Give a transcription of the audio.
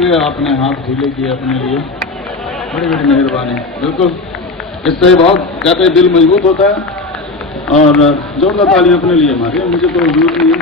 शुक्रिया, आपने हाथ ढीले किए अपने लिए, बड़ी बड़ी मेहरबानी। बिल्कुल, इससे बहुत कहते दिल मजबूत होता है। और जोरदार ताली अपने लिए मारिए, मुझे तो जरूरत नहीं है।